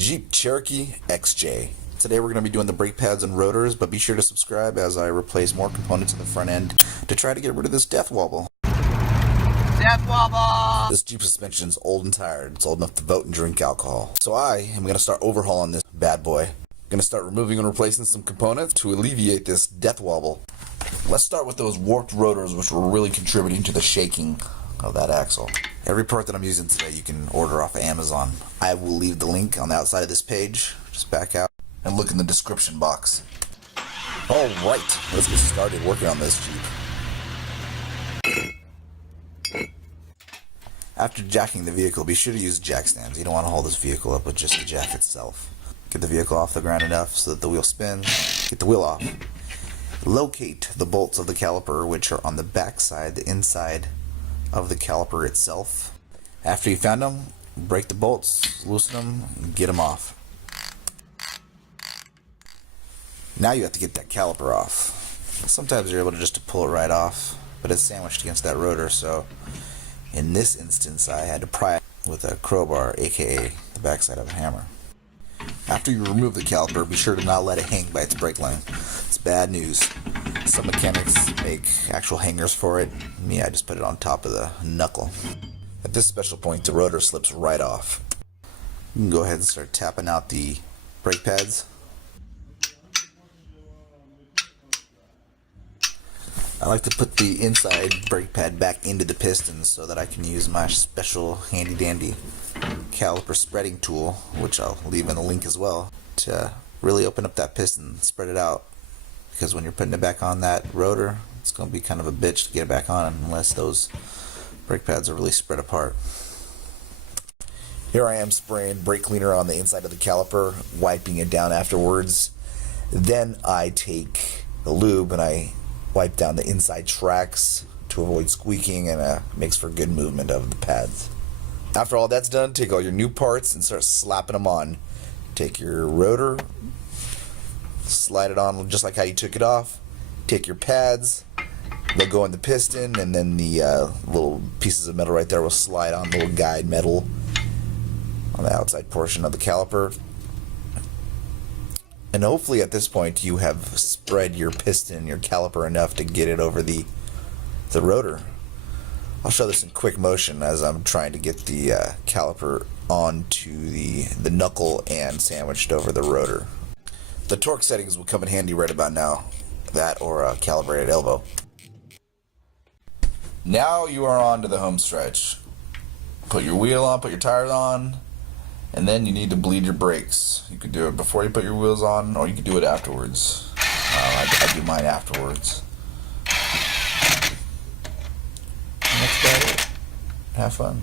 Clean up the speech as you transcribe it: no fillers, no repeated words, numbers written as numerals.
Jeep Cherokee XJ. Today we're going to be doing the brake pads and rotors, but be sure to subscribe as I replace more components in the front end to try to get rid of this death wobble. Death wobble! This Jeep suspension's old and tired. It's old enough to vote and drink alcohol. So I am going to start overhauling this bad boy. I'm going to start removing and replacing some components to alleviate this death wobble. Let's start with those warped rotors, which were really contributing to the shaking of that axle. Every part that I'm using today you can order off of Amazon. I will leave the link on the outside of this page. Just back out and look in the description box. Alright, let's get started working on this Jeep. After jacking the vehicle, be sure to use jack stands. You don't want to hold this vehicle up with just the jack itself. Get the vehicle off the ground enough so that the wheel spins. Get the wheel off. Locate the bolts of the caliper, which are on the back side, the inside of the caliper itself. After you found them, break the bolts, loosen them, and get them off. Now you have to get that caliper off. Sometimes you're able to just pull it right off, but it's sandwiched against that rotor, so in this instance I had to pry it with a crowbar, aka the backside of a hammer. After you remove the caliper, be sure to not let it hang by its brake line. It's bad news. Some mechanics make actual hangers for it. Me, I just put it on top of the knuckle. At this special point, the rotor slips right off. You can go ahead and start tapping out the brake pads. I like to put the inside brake pad back into the piston so that I can use my special handy dandy caliper spreading tool, which I'll leave in the link as well, to really open up that piston, spread it out, because when you're putting it back on that rotor, it's going to be kind of a bitch to get it back on unless those brake pads are really spread apart. Here I am spraying brake cleaner on the inside of the caliper, wiping it down afterwards. Then I take the lube and I wipe down the inside tracks to avoid squeaking, and makes for good movement of the pads. After all that's done, take all your new parts and start slapping them on. Take your rotor, slide it on just like how you took it off. Take your pads, they'll go in the piston, and then the little pieces of metal right there will slide on, the little guide metal on the outside portion of the caliper. And hopefully at this point you have spread your piston, your caliper enough to get it over the rotor. I'll show this in quick motion as I'm trying to get the caliper onto the knuckle and sandwiched over the rotor. The torque settings will come in handy right about now. That or a calibrated elbow. Now you are on to the home stretch. Put your wheel on, put your tires on, and then you need to bleed your brakes. You could do it before you put your wheels on, or you could do it afterwards. I do mine afterwards. And that's about it. Have fun.